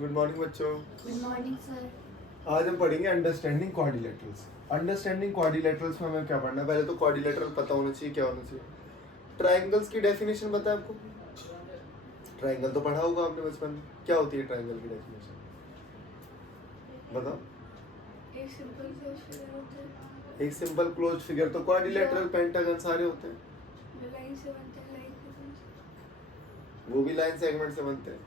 Good morning बच्चों। Good morning sir. आज हम पढ़ेंगे अंडरस्टैंडिंग क्वाड्रिलेटरल्स। अंडरस्टैंडिंग क्वाड्रिलेटरल्स में हमें क्या पढ़ना है? पहले तो क्वाड्रिलेटरल पता होना चाहिए, क्या होना चाहिए। ट्रायंगल्स की डेफिनेशन पता है आपको? ट्रायंगल तो पढ़ा होगा आपने बचपन में। क्या होती है ट्रायंगल की डेफिनेशन? बताओ। एक सिंपल क्लोज फिगर होता है, एक सिंपल क्लोज्ड फिगर तो क्वाड्रिलेटरल पेंटागन सारे होते हैं। जो लाइन से बनते हैं, लाइन सेगमेंट से। वो भी लाइन सेगमेंट से बनते हैं।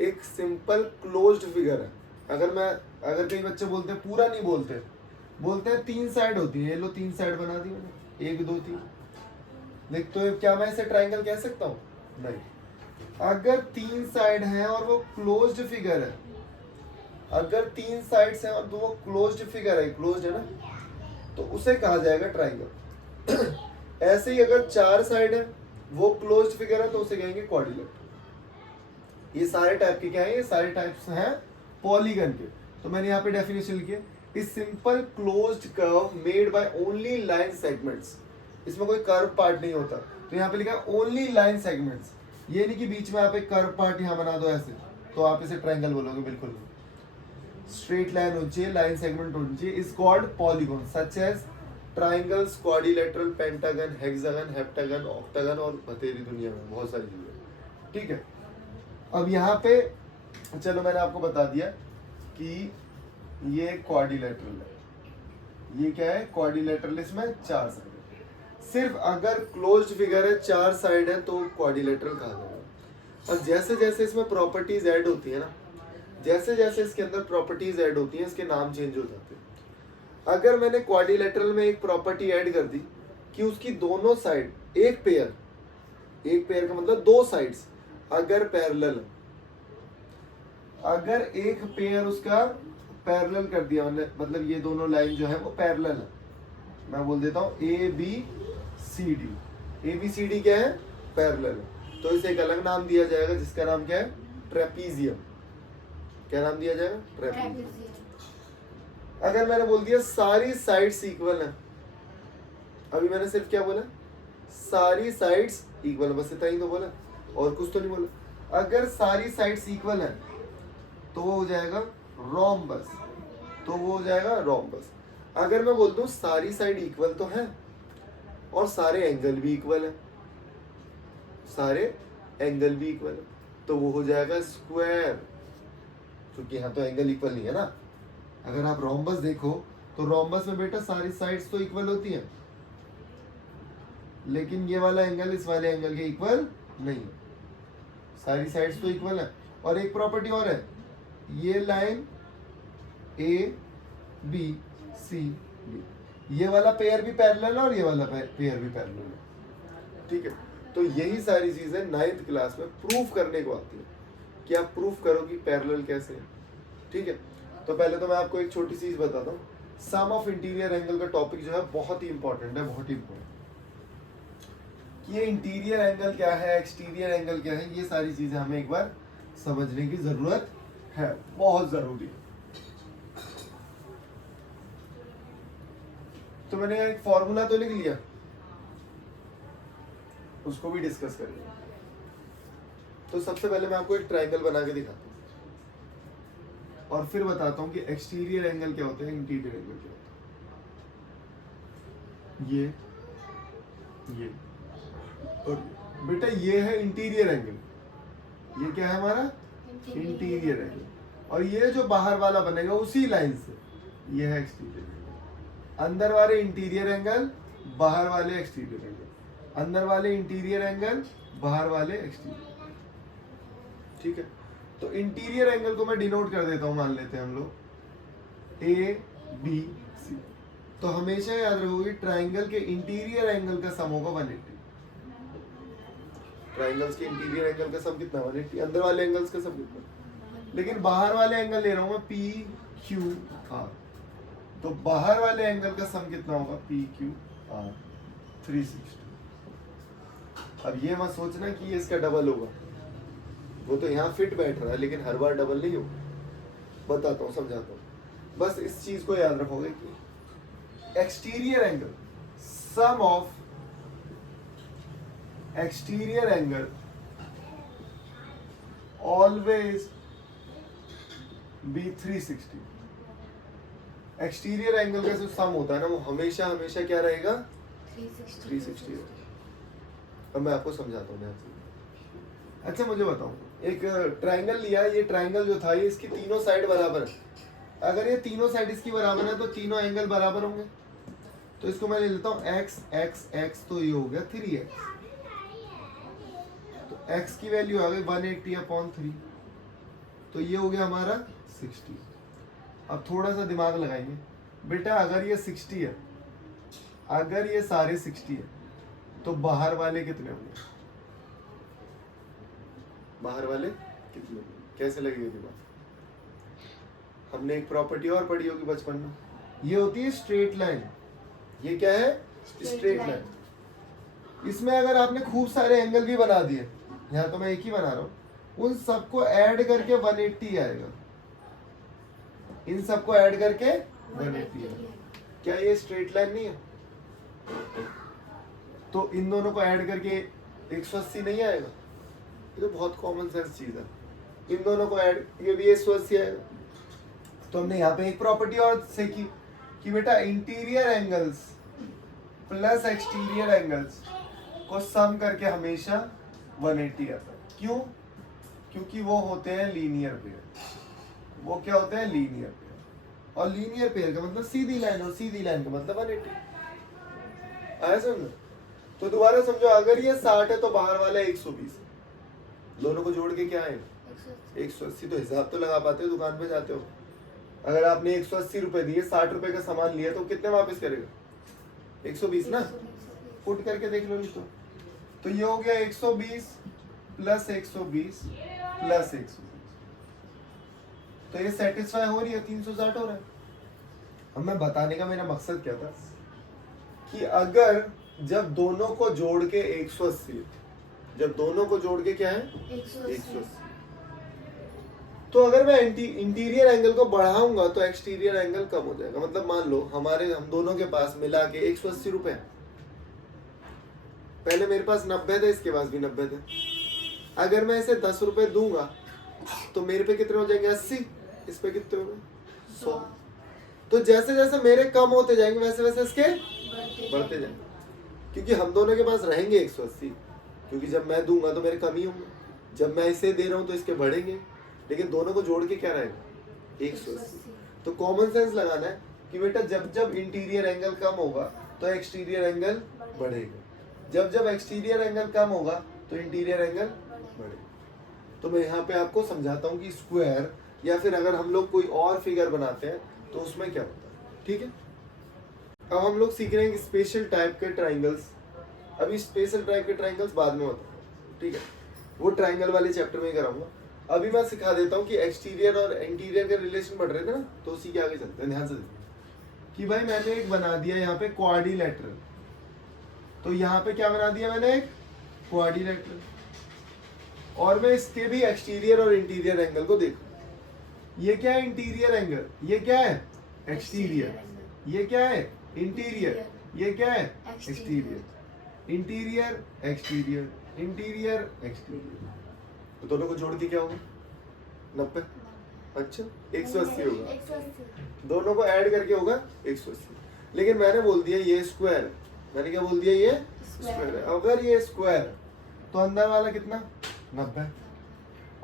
एक सिंपल क्लोज्ड फिगर है। अगर कई बच्चे बोलते हैं, पूरा नहीं बोलते, बोलते हैं तीन साइड होती है। ये लो तीन साइड बना दी मैंने, एक दो तीन। देख तो क्या मैं इसे ट्रायंगल कह सकता हूँ? नहीं। अगर तीन साइड हैं और वो क्लोज्ड फिगर है, अगर तीन साइड्स हैं और वो क्लोज्ड फिगर है, क्लोज्ड है ना, तो उसे कहा जाएगा ट्रायंगल। ऐसे ही अगर चार साइड है, वो क्लोज्ड फिगर है, तो उसे कहेंगे क्वाड्रिलेटरल। ये सारे टाइप के क्या है? ये सारे टाइप्स हैं पॉलीगन के। तो मैंने यहाँ पे डेफिनेशन लिखी है, इस simple closed curve made by only line segments. इसमें कोई कर्व पार्ट नहीं होता, तो यहाँ पे लिखा है ओनली लाइन सेगमेंट्स। ये नहीं कि बीच में आप एक कर्व पार्ट यहाँ बना दो ऐसे, तो आप इसे ट्रायंगल बोलोगे, बिल्कुल नहीं। स्ट्रेट लाइन होनी चाहिए, लाइन सेगमेंट होनी चाहिए। Is called polygon such as triangles, quadrilateral, pentagon, hexagon, heptagon, octagon और बतेरी दुनिया में बहुत सारी चीजें। ठीक है, अब यहाँ पे चलो मैंने आपको बता दिया कि ये क्वाड्रिलेटरल है। ये क्या है? क्वाड्रिलेटरल। इसमें चार साइड है। सिर्फ अगर क्लोज्ड फिगर है, चार साइड है, तो क्वाड्रिलेटरल कहा जाएगा। और जैसे जैसे इसमें प्रॉपर्टीज ऐड होती है ना, जैसे जैसे इसके अंदर प्रॉपर्टीज ऐड होती हैं, इसके नाम चेंज हो जाते हैं। अगर मैंने क्वाड्रिलेटरल में एक प्रॉपर्टी ऐड कर दी कि उसकी दोनों साइड, एक पेयर का मतलब दो साइड्स अगर पैरेलल, अगर एक पेयर उसका पैरेलल कर दिया, मतलब ये दोनों लाइन जो है वो पैरेलल है, मैं बोल देता हूँ ए बी सी डी क्या है? पैरेलल है। तो इसे एक अलग नाम दिया जाएगा, जिसका नाम क्या है? ट्रेपीजियम। क्या नाम दिया जाएगा? ट्रेपीजियम। अगर मैंने बोल दिया सारी साइड्स इक्वल है, अभी मैंने सिर्फ क्या बोला? सारी साइड्स इक्वल, बस इतना ही तो बोला, और कुछ तो नहीं बोला। अगर सारी साइड्स इक्वल है तो वो हो जाएगा रोम्बस, तो वो हो जाएगा रोम्बस। अगर मैं बोल दूं सारी साइड इक्वल तो है और सारे एंगल भी इक्वल है, सारे एंगल भी इक्वल है, तो वो हो जाएगा स्क्वायर। क्योंकि यहाँ तो एंगल इक्वल नहीं है ना। अगर आप रोम्बस देखो तो रोम्बस में बेटा सारी साइड्स तो इक्वल होती हैं, लेकिन ये वाला एंगल इस वाले एंगल के इक्वल नहीं है। सारी साइड्स तो इक्वल है। और एक प्रॉपर्टी और है, ये line A B C D, ये वाला पेयर भी पैरेलल है और ये वाला पेयर भी पैरेलल है। ठीक है, तो यही सारी चीजें 9th क्लास में प्रूफ करने को आती है कि आप प्रूफ करो कि पैरेलल कैसे है। ठीक है, तो पहले तो मैं आपको एक छोटी चीज बताता हूँ। सम ऑफ इंटीरियर एंगल का टॉपिक जो है बहुत ही इंपॉर्टेंट है, बहुत ही इंपॉर्टेंट। ये इंटीरियर एंगल क्या है, एक्सटीरियर एंगल क्या है, ये सारी चीजें हमें एक बार समझने की जरूरत है, बहुत जरूरी है। तो मैंने एक फॉर्मूला तो लिख लिया, उसको भी डिस्कस करेंगे। तो सबसे पहले मैं आपको एक ट्रायंगल बना के दिखाता हूँ और फिर बताता हूँ कि एक्सटीरियर एंगल क्या होता है, इंटीरियर एंगल क्या होता है। ये और बेटा ये है इंटीरियर एंगल। ये क्या है हमारा? Interior angle. और ये जो बाहर वाला बनेगा उसी लाइन से, ये है एक्सटीरियर एंगल। अंदर वाले इंटीरियर एंगल, बाहर वाले एक्सटीरियर एंगल, अंदर वाले इंटीरियर एंगल, बाहर वाले एक्सटीरियर। ठीक है, तो इंटीरियर एंगल को मैं डिनोट कर देता हूं, मान लेते हैं हम लोग ए बी सी। तो हमेशा याद रखोगे ट्राइंगल के इंटीरियर एंगल का सम होगा 180। ट्राइंगल्स के इंटीरियर एंगल का सम कितना? 180। अंदर वाले एंगल्स का सम कितना? लेकिन बाहर वाले एंगल ले रहा हूं मैं पी क्यू आर, तो बाहर वाले एंगल का सम कितना होगा? P Q R 360। अब ये मत सोचना कि ये इसका डबल होगा, वो तो यहाँ फिट बैठ रहा है, लेकिन हर बार डबल नहीं होगा। बताता हूँ, समझाता हूँ। बस इस चीज को याद रखोगे कि exterior angle, sum of exterior angle always be 360। Exterior angle का जो सम होता है ना वो हमेशा हमेशा क्या रहेगा 360 रहेगा। अब मैं आपको समझाता हूँ। अच्छा मुझे बताओ, एक ट्राइंगल लिया, ये ट्राइंगल जो था ये इसकी तीनों साइड बराबर है। अगर ये तीनों साइड इसकी बराबर है तो तीनों एंगल बराबर होंगे। तो इसको मैं ले लेता हूँ x x x, तो ये हो गया 3x। तो x की वैल्यू आ गई 180/3, तो ये हो गया हमारा 60। अब थोड़ा सा दिमाग लगाएंगे बेटा, अगर ये 60 है, अगर ये सारे 60 है तो बाहर वाले कितने होंगे? बाहर वाले कितने होंगे? कैसे लगेगी दिमाग? हमने एक प्रॉपर्टी और पढ़ी होगी बचपन में, ये होती है स्ट्रेट लाइन। ये क्या है? Straight line. इसमें अगर आपने खूब सारे एंगल भी बना दिए, यहाँ तो मैं एक ही बना रहा हूँ, उन सबको ऐड करके 180 आएगा। इन सबको ऐड करके 180 आएगा। क्या ये स्ट्रेट लाइन नहीं है? तो इन दोनों को ऐड करके 180 नहीं आएगा? ये तो बहुत कॉमन सेंस चीज है। इन दोनों को ऐड, ये भी 180 आएगा। तो हमने यहाँ पे एक प्रॉपर्टी और सीखी कि बेटा interior angles plus exterior angles को सम करके हमेशा 180 आता है। क्यों? क्योंकि वो होते हैं लीनियर पेयर। वो क्या होते हैं? Linear pair. और लीनियर पेयर का मतलब सीधी लाइन, और सीधी लाइन का मतलब 180। आया समझ? तो दोबारा समझो, अगर ये 60 है तो बाहर वाला 120। दोनों को जोड़ के क्या है? 180। तो हिसाब तो लगा पाते हो, दुकान पे जाते हो, अगर आपने 180 रुपए दिए, 60 रुपए का सामान लिया, तो कितने वापस करेगा? 120 ना। पुट करके देख लो। नहीं तो ये हो गया 120 प्लस 120 प्लस 120। तो ये सेटिस्फाई हो रही है, 360 हो रहा है। अब मैं बताने का मेरा मकसद क्या था कि अगर जब दोनों को जोड़ के 180, जब दोनों को जोड़ के क्या है 180, तो अगर मैं इंटीरियर एंगल को बढ़ाऊंगा तो एक्सटीरियर एंगल कम हो जाएगा। मतलब मान लो हम दोनों के पास मिला के 180 रुपए, पहले मेरे पास 90 थे, इसके पास भी 90 थे। अगर मैं इसे 10 रुपए दूंगा तो मेरे पे कितने हो जाएंगे? 80। इस पे कितने होंगे? 100। तो जैसे जैसे मेरे कम होते जाएंगे वैसे वैसे इसके बढ़ते जाएंगे, क्योंकि हम दोनों के पास रहेंगे 180। क्योंकि जब मैं दूंगा तो मेरे कम ही होंगे, जब मैं इसे दे रहा हूँ तो इसके बढ़ेंगे, लेकिन दोनों को जोड़ के क्या रहेगा? 180। तो कॉमन सेंस लगाना है कि बेटा जब जब इंटीरियर एंगल कम होगा तो एक्सटीरियर एंगल बढ़ेगा, जब जब एक्सटीरियर एंगल कम होगा तो इंटीरियर एंगल बढ़ेगा। तो मैं यहाँ पे आपको समझाता हूँ कि स्क्वायर या फिर अगर हम लोग कोई और फिगर बनाते हैं तो उसमें क्या होता है। ठीक है, अब हम लोग सीख रहे हैं स्पेशल टाइप के ट्राइंगल्स। अभी स्पेशल टाइप के ट्राइंगल्स बाद में होता है, ठीक है, वो ट्राइंगल वाले चैप्टर में ही कराऊंगा। अभी मैं सिखा देता हूँ कि एक्सटीरियर और इंटीरियर के रिलेशन बढ़ रहे थे ना, तो उसी के आगे चलते हैं। ध्यान से देखिए कि भाई मैंने एक बना दिया यहाँ पे क्वाड्रिलेटरल, तो यहाँ पे क्या बना दिया मैंने? एक क्वाड्रिलेटरल। और मैं इसके भी एक्सटीरियर और इंटीरियर एंगल को देखूं। ये क्या है? Interior angle. ये क्या है? एक्सटीरियर। ये क्या है? इंटीरियर। ये क्या है? Exterior. Interior exterior, interior exterior. तो दोनों को जोड़ के क्या होगा? 90। अच्छा 180 होगा। दोनों को ऐड करके होगा 180। लेकिन मैंने बोल दिया ये स्क्वायर, मैंने क्या बोल दिया? ये स्क्वायर है। अगर ये स्क्वायर तो अंदर वाला कितना? 90।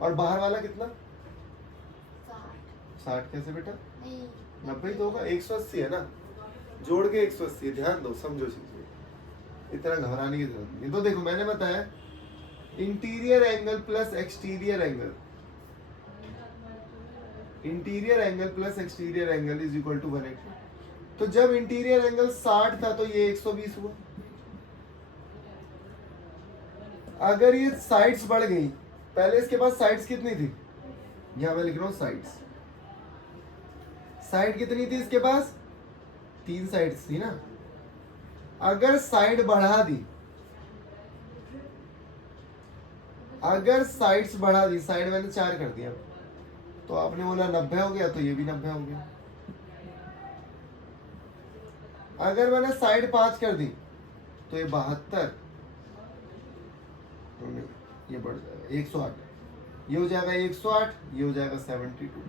और बाहर वाला कितना? 60। कैसे बेटा? 90 ही तो होगा, 180 है ना, जोड़ के 180। ध्यान दो, समझो चीजें, इतना घबराने की जरूरत नहीं। तो देखो मैंने बताया interior angle plus exterior angle, interior angle plus exterior angle is equal to 180। तो जब इंटीरियर एंगल 60 था तो ये 120 हुआ। अगर ये साइड्स बढ़ गई, पहले इसके पास साइड्स कितनी थी? यहां मैं लिख रहा हूं साइड्स। साइड कितनी थी इसके पास? 3 साइड्स थी ना। अगर साइड बढ़ा दी, अगर साइड्स बढ़ा दी, साइड मैंने 4 कर दिया, तो आपने बोला 90 हो गया, तो ये भी 90 हो गया। अगर मैंने साइड 5 कर दी तो ये 72, ये बढ़ जाएगा 108, ये हो जाएगा 108, ये हो जाएगा 72।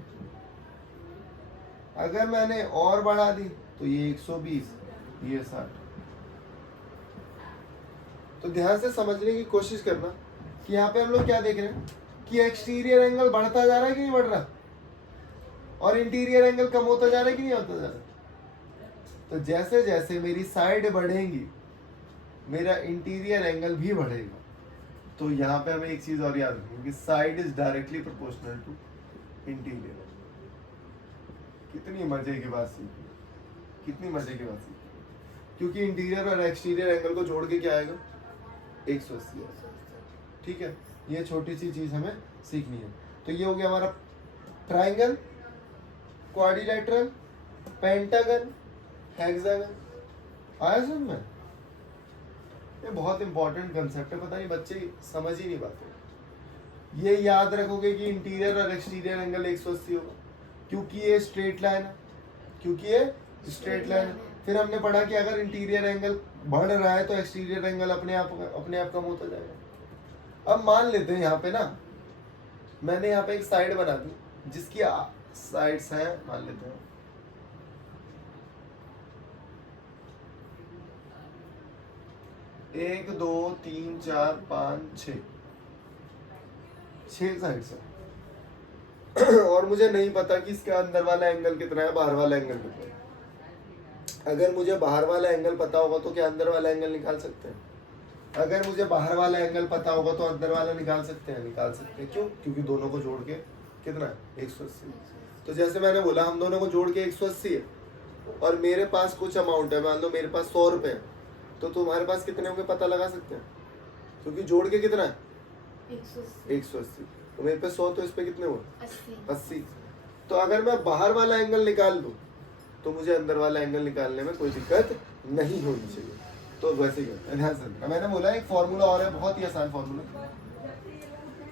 अगर मैंने और बढ़ा दी तो ये 120, ये 60। तो ध्यान से समझने की कोशिश करना कि यहाँ पे हम लोग क्या देख रहे हैं कि एक्सटीरियर एंगल बढ़ता जा रहा है कि नहीं बढ़ रहा, और इंटीरियर एंगल कम होता जा रहा है कि नहीं होता जा रहा। तो जैसे जैसे मेरी साइड बढ़ेंगी मेरा इंटीरियर एंगल भी बढ़ेगा। तो यहाँ पे हमें एक चीज और याद रखनी कि side is directly proportional to interior. कितनी मजे की बात सीखी, कितनी मजे की बात सीखी, क्योंकि इंटीरियर और एक्सटीरियर एंगल को जोड़ के क्या आएगा 180 आएगा। ठीक है, ये छोटी सी चीज हमें सीखनी है। तो ये हो गया हमारा ट्राइंगल, क्वाड्रिलेटरल, पेंटागन, हेक्सागन। आया समझ में? ये बहुत इंपॉर्टेंट कंसेप्ट है, पता नहीं बच्चे समझ ही नहीं पाते। ये याद रखोगे कि इंटीरियर और एक्सटीरियर एंगल 180 होगा क्योंकि ये स्ट्रेट लाइन है, क्योंकि ये स्ट्रेट लाइन है। फिर हमने पढ़ा कि अगर इंटीरियर एंगल बढ़ रहा है तो एक्सटीरियर एंगल अपने आप कम होता जाएगा। अब मान लेते हैं यहाँ पे ना, मैंने यहाँ पे एक साइड बना दी जिसकी साइड्स हैं, मान लेते हैं 1 2 3 4 5 6 साइड्स है। और मुझे नहीं पता कि इसका अंदर वाला एंगल कितना है, बाहर वाला एंगल कितना है। अगर मुझे बाहर वाला एंगल पता होगा तो क्या अंदर वाला एंगल निकाल सकते हैं? अगर मुझे बाहर वाला एंगल पता होगा तो अंदर वाला निकाल सकते हैं? निकाल सकते हैं। क्यों? क्योंकि दोनों को जोड़ के कितना है 180। तो जैसे मैंने बोला हम दोनों को जोड़ के 180 है और मेरे पास कुछ अमाउंट है, मान लो मेरे पास 100 रुपए है, तो तुम्हारे पास कितने होंगे पता लगा सकते हैं, क्योंकि जोड़ के कितना है 180। तो मेरे पे 100 तो इस पे कितने हुए 80। तो अगर मैं बाहर वाला एंगल निकाल दूं तो मुझे अंदर वाला एंगल निकालने में कोई दिक्कत नहीं होनी चाहिए। तो वैसे ही होता है, ध्यान से रखना। मैंने बोला एक फॉर्मूला और है, बहुत ही आसान फॉर्मूला।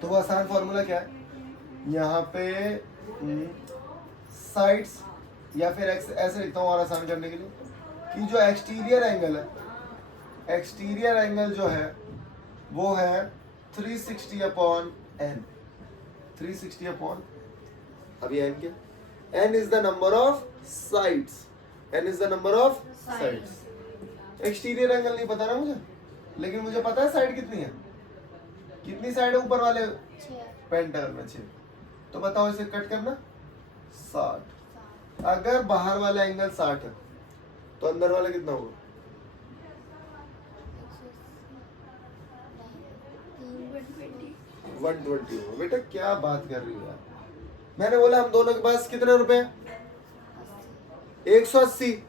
तो वो आसान फॉर्मूला क्या है, यहाँ पे साइड्स या फिर ऐसे लिखता हूँ और आसान करने के लिए कि जो एक्सटीरियर एंगल है, एक्सटीरियर एंगल जो है वो है 360 अपॉन n। 360 अपॉन, अभी n क्या, n is the number of sides, n is the number of sides. Exterior angle नहीं पता ना मुझे, लेकिन मुझे पता है साइड कितनी है। कितनी साइड है ऊपर वाले पेंटागन में? 6। तो बताओ इसे कट करना 60। अगर बाहर वाला एंगल 60 है तो अंदर वाला कितना होगा 120 होगा। बेटा क्या बात कर रही हो यार, मैंने बोला हम दोनों के पास कितने रुपए हैं 180।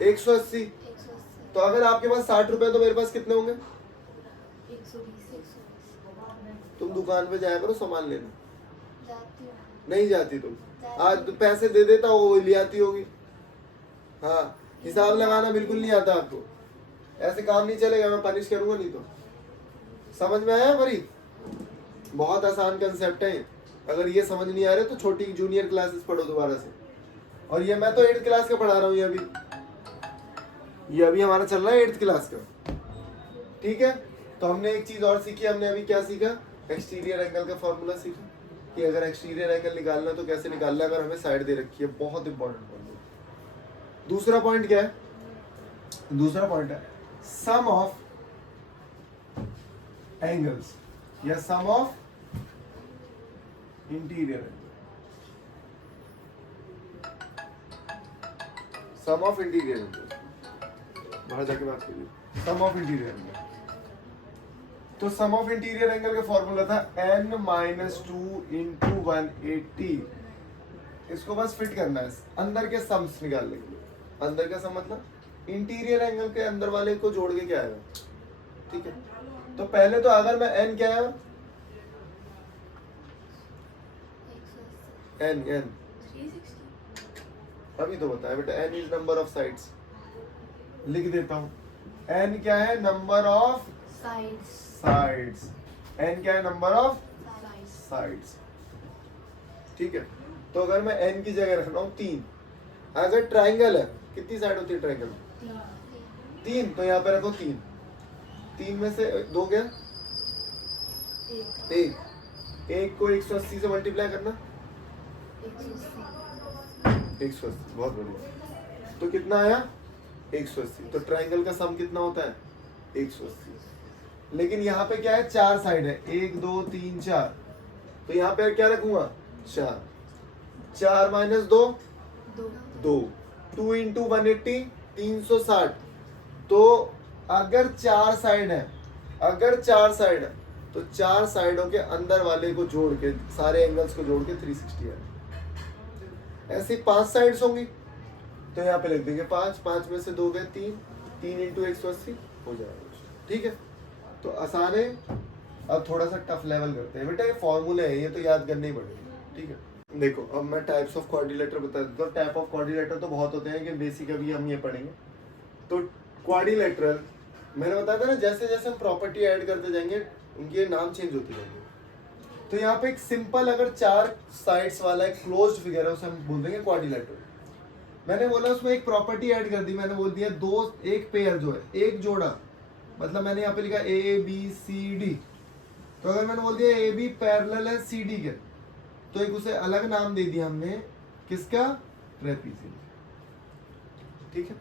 180। तो अगर आपके पास 60 रुपए तो मेरे पास कितने होंगे 120। तुम दुकान पे जाया करो सामान लेने, जाती हूँ। नहीं जाती तुम? आज तो पैसे दे देता वो ले आती होगी। हाँ, हिसाब लगाना बिल्कुल नहीं आता आपको, ऐसे काम नहीं चलेगा, मैं पनिश करूंगा नहीं तो। समझ में आया परी? बहुत आसान कंसेप्ट है। अगर ये समझ नहीं आ रहे तो छोटी जूनियर क्लासेस पढ़ो दोबारा से। और ये मैं तो 8th क्लास का पढ़ा रहा हूँ, ये अभी हमारा चल रहा है 8th क्लास का। ठीक है, तो हमने एक चीज और सीखी। हमने अभी क्या सीखा, एक्सटीरियर एंगल का फॉर्मूला सीखा कि अगर एक्सटीरियर एंगल निकालना तो कैसे निकालना, अगर हमें साइड दे रखी है। बहुत इंपॉर्टेंट पॉइंट है। दूसरा पॉइंट क्या है, दूसरा पॉइंट है सम ऑफ एंगल्स या sum of interior angle. Sum of interior angle, बाहर जाके बात करिए। सम ऑफ इंटीरियर एंगल, तो सम ऑफ इंटीरियर एंगल का फॉर्मूला था n - 2 × 180। इसको बस फिट करना है अंदर के सम्स निकालने के लिए। अंदर का सम मतलब इंटीरियर एंगल के अंदर वाले को जोड़ के क्या आएगा। ठीक है, तो पहले तो अगर मैं n क्या है n 360। अभी तो बताया बेटा, n is number of sides. लिख देता हूं, n क्या है नंबर ऑफ साइड्स। n क्या है नंबर ऑफ साइड्स। ठीक है, तो अगर मैं n की जगह रख रहा हूँ 3, अगर ट्राइंगल है कितनी साइड होती है ट्राइंगल में 3, तो यहाँ पे रखो 3। 3 में से 2 क्या 1 को 180 से मल्टीप्लाई करना 180, बहुत बढ़िया। तो कितना आया 180। तो ट्रायंगल का सम कितना होता है 180। लेकिन यहाँ पे क्या है, 4 साइड है, 1 2 3 4। तो यहाँ पे क्या रखूंगा 4, 4 माइनस 2 दो 2, 2 इंटू 180 360। तो अगर 4 साइड है, अगर 4 साइड है तो 4 साइडों के अंदर वाले को जोड़ के, सारे एंगल्स को जोड़ के 360 है। ऐसी 5 साइड्स होंगी तो यहाँ पे लिख देंगे 5, 5 में से 2 गए 3, 3 इंटू 180 हो जाएगा। ठीक है, तो आसान है। अब थोड़ा सा टफ लेवल करते हैं बेटा, ये फॉर्मूले है, ये तो याद करने ही पड़ेगा। ठीक है, देखो अब मैं टाइप्स ऑफ क्वाड्रिलेटर बता देता हूँ। टाइप ऑफ क्वाड्रिलेटर तो बहुत होते हैं कि बेसिक अभी हम ये पढ़ेंगे। तो क्वाड्रिलेटरल मैंने बताया था ना, जैसे जैसे हम प्रॉपर्टी ऐड करते जाएंगे उनके नाम चेंज होते जाएंगे। तो यहाँ पे एक सिंपल अगर 4 साइड्स वाला एक क्लोज्ड फिगर है, उसे हम बोल देंगे क्वाड्रिलेटरल। मैंने बोला उसमें एक प्रॉपर्टी ऐड कर दी, मैंने बोल दिया एक पेयर जो है, एक जोड़ा, मतलब मैंने यहाँ पे लिखा ABCD। तो अगर मैंने बोल दिया AB पैरेलल है CD के, तो एक उसे अलग नाम दे दिया हमने, किसका, ट्रेपीजियम। ठीक है,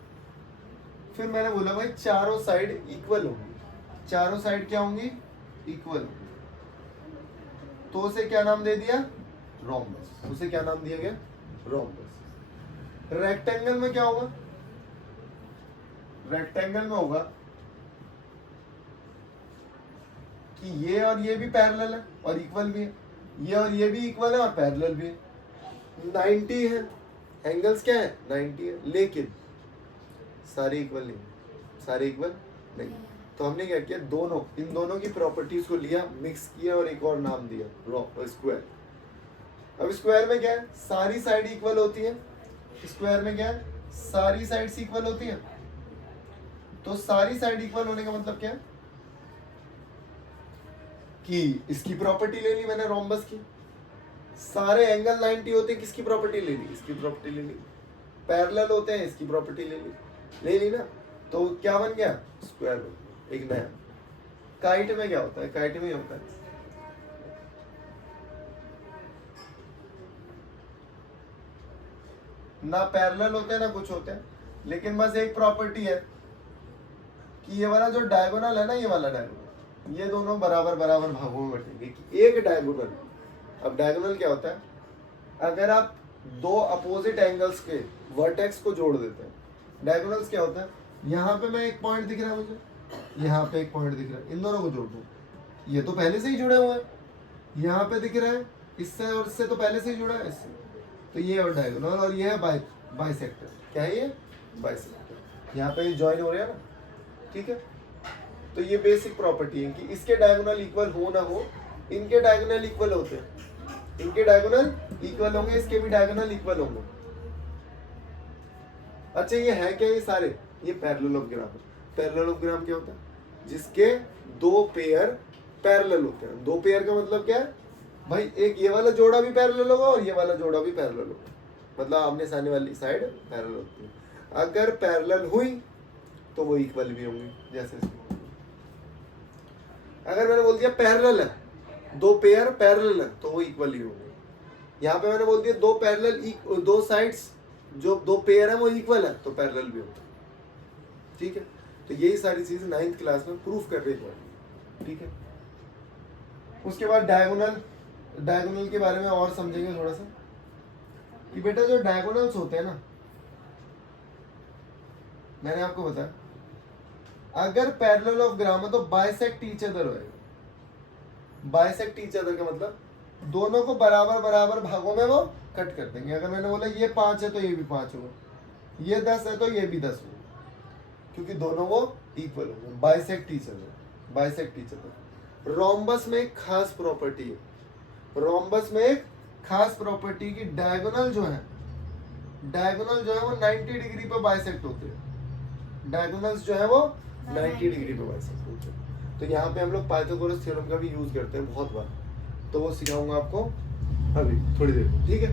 फिर मैंने बोला भाई चारों साइड इक्वल होंगी, चारों साइड क्या होंगी, इक्वल होंगी। तो उसे क्या नाम दे दिया, रोम्बस। उसे क्या नाम दिया गया, रोम्बस। रेक्टेंगल में क्या होगा, रेक्टेंगल में होगा कि ये और ये भी पैरेलल है और इक्वल भी है, ये और ये भी इक्वल है और पैरेलल भी है, 90 है, एंगल्स क्या है 90 है, लेकिन सारे इक्वल नहीं, सारे इक्वल नहीं। तो हमने क्या किया, दोनों, इन दोनों की प्रॉपर्टीज को लिया, मिक्स किया और एक और नाम दिया, स्क्वायर। अब स्क्वायर में क्या है, सारी साइड इक्वल होती है। स्क्वायर में क्या है, सारी साइड्स इक्वल होती है। तो सारी साइड इक्वल होने का मतलब क्या है कि इसकी प्रॉपर्टी ले ली मैंने रोम्बस की। सारे एंगल 90 होते हैं, किसकी प्रॉपर्टी ले ली, इसकी प्रॉपर्टी ले ली। पैरेलल होते हैं, इसकी प्रॉपर्टी ले ली ना। तो क्या बन गया, स्क्वायर बन गया, एक नया। काइट में क्या होता है, काइट में होता है ना पैरेलल होते हैं ना कुछ होते हैं, लेकिन बस एक प्रॉपर्टी है कि ये वाला जो डायगोनल है ना, ये वाला डायगोनल, ये दोनों बराबर बराबर भागों में बटेंगे कि एक डायगोनल। अब डायगोनल क्या होता है, अगर आप दो अपोजिट एंगल्स के वर्टेक्स को जोड़ देते हैं। डायगोनल्स क्या होता है, यहाँ पे मैं एक पॉइंट दिख रहा है मुझे, यहाँ पे एक पॉइंट दिख रहा है, इन दोनों को जोड़ दूँ, ये तो पहले से ही जुड़े हुए हैं, यहाँ पे दिख रहा है इससे और इससे तो पहले से ही जुड़ा है इससे, तो ये और डायगोनल, और ये है बाइसेक्टर। क्या है ये, बाइसेक्टर। यहाँ पे ये ज्वाइन हो रहा है ना, ठीक है। तो ये बेसिक प्रॉपर्टी है कि इसके डायगोनल इक्वल हो ना हो, इनके डायगोनल इक्वल होते हैं, इनके डायगोनल इक्वल होंगे, इसके भी डायगोनल इक्वल होंगे। अच्छा ये है क्या, ये सारे, ये पैरेललोग्राम। पैरेललोग्राम क्या होता है, जिसके दो पेयर पैरेलल होते हैं। दो पेयर का मतलब क्या है भाई, एक ये वाला जोड़ा भी पैरेलल होगा और ये वाला जोड़ा भी पैरेलल होगा, मतलब आमने सामने वाली साइड पैरेलल होती है। अगर पैरेलल हुई तो वो इक्वल भी होंगे, जैसे अगर मैंने बोल दिया पैरेलल है, दो पेयर पैरेलल है, तो वो इक्वल ही होंगे। यहाँ पे मैंने बोल दिया दो पैरेलल, दो साइड्स जो दो पेयर है वो इक्वल है, तो पैरेलल भी होता है। ठीक है, तो यही सारी चीजें 9th क्लास में प्रूफ कर रही है। ठीक है, उसके बाद डायगोनल के बारे में और समझेंगे थोड़ा सा कि बेटा जो डायगोनल्स होते हैं ना, मैंने आपको बताया अगर पैरेलल ऑफ ग्राम है तो बाइसेक्ट ईच अदर होएगा। बाइसेक्ट ईच अदर का मतलब दोनों को बराबर बराबर भागों में वो कट कर देंगे। अगर मैंने बोला ये 5 है तो ये भी 5 होगा, ये 10 है तो ये भी 10 होगा, क्योंकि दोनों वो इक्वल होंगे। Bisect each other, bisect each other. Rhombus में एक खास प्रॉपर्टी है, रोम्बस में एक खास प्रॉपर्टी की डायगोनल जो है वो 90 डिग्री पर बाइसेक्ट होते हैं। डायगोनल्स जो है वो 90 डिग्री पर बाइसेक्ट होते हैं। तो यहाँ पे हम लोग पाइथागोरस थ्योरम का भी यूज करते हैं बहुत बार, तो वो सिखाऊंगा आपको अभी थोड़ी देर, ठीक है।